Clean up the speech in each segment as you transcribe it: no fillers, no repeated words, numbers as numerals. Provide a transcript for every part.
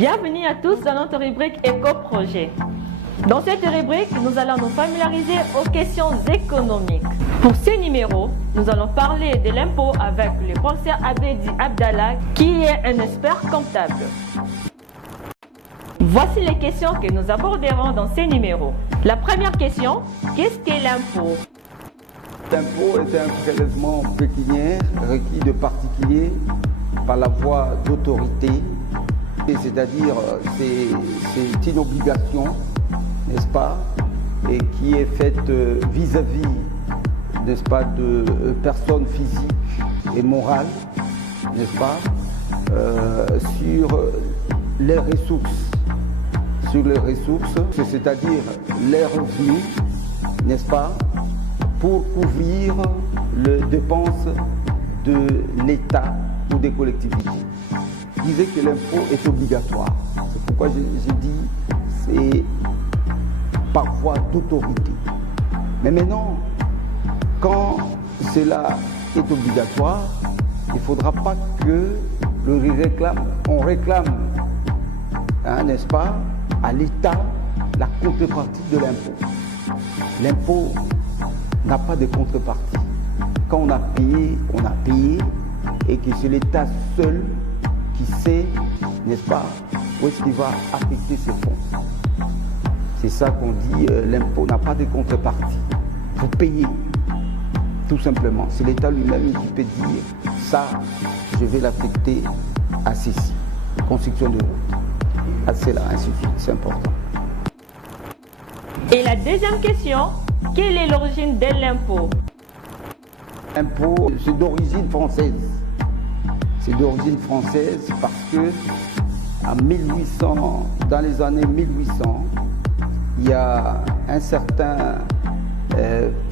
Bienvenue à tous dans notre rubrique Éco-projet. Dans cette rubrique, nous allons nous familiariser aux questions économiques. Pour ce numéro, nous allons parler de l'impôt avec le professeur Abedi Abdallah, qui est un expert comptable. Voici les questions que nous aborderons dans ce numéro. La première question, qu'est-ce qu'est l'impôt? L'impôt est un prélèvement pécuniaire requis de particuliers par la voie d'autorité, c'est-à-dire c'est une obligation, n'est-ce pas, et qui est faite vis-à-vis, n'est-ce pas, de personnes physiques et morales, n'est-ce pas, sur les ressources, c'est-à-dire les revenus, n'est-ce pas, pour couvrir les dépenses de l'État ou des collectivités. Je disais que l'impôt est obligatoire. C'est pourquoi j'ai dit c'est par voie d'autorité. Mais maintenant, quand cela est obligatoire, il ne faudra pas que on réclame, n'est-ce pas, à l'État la contrepartie de l'impôt. L'impôt n'a pas de contrepartie. Quand on a payé, et que c'est l'État seul qui sait, n'est-ce pas, où est-ce qu'il va affecter ses fonds. C'est ça qu'on dit, l'impôt n'a pas de contrepartie. Vous payez, tout simplement. C'est l'État lui-même qui peut dire, ça, je vais l'affecter à ceci. Construction de route, à cela, ainsi de suite, c'est important. Et la deuxième question, quelle est l'origine de l'impôt? L'impôt, c'est d'origine française. C'est d'origine française parce que dans les années 1800, il y a un certain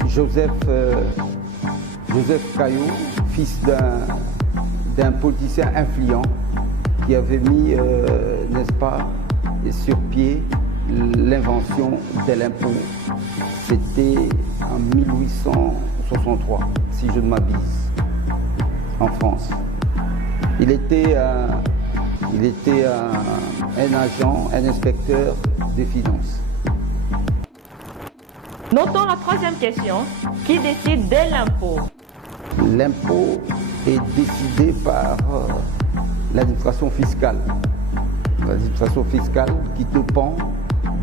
Joseph Caillot, fils d'un politicien influent, qui avait mis, n'est-ce pas, sur pied l'invention de l'impôt. C'était en 1863, si je ne m'abuse, en France. Il était un agent, un inspecteur des finances. Notons la troisième question. Qui décide de l'impôt? L'impôt est décidé par l'administration fiscale. L'administration fiscale qui dépend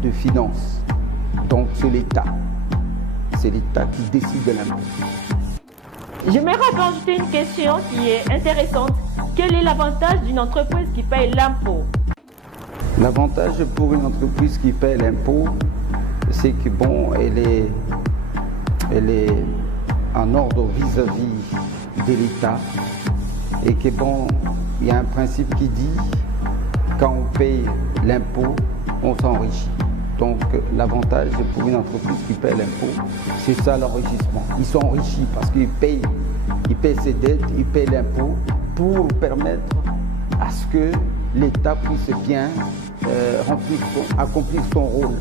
de finances. Donc c'est l'État. C'est l'État qui décide de l'impôt. J'aimerais rajouter une question qui est intéressante. Quel est l'avantage d'une entreprise qui paye l'impôt? L'avantage pour une entreprise qui paye l'impôt, c'est que bon, elle est en ordre vis-à-vis de l'État et que bon, il y a un principe qui dit quand on paye l'impôt, on s'enrichit. Donc l'avantage pour une entreprise qui paye l'impôt, c'est ça l'enrichissement. Ils sont enrichis parce qu'ils payent ses dettes, ils payent l'impôt pour permettre à ce que l'État puisse bien accomplir son rôle.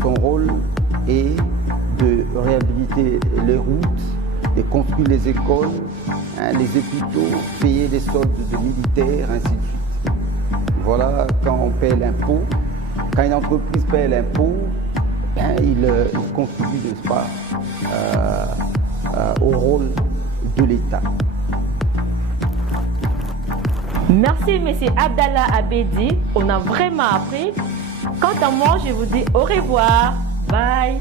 Son rôle est de réhabiliter les routes, de construire les écoles, les hôpitaux, payer les soldes de militaires, ainsi de suite. Voilà quand on paye l'impôt. Quand une entreprise paye l'impôt, il contribue, n'est-ce pas, au rôle de l'État. Merci, M. Abdallah Abedi. On a vraiment appris. Quant à moi, je vous dis au revoir. Bye.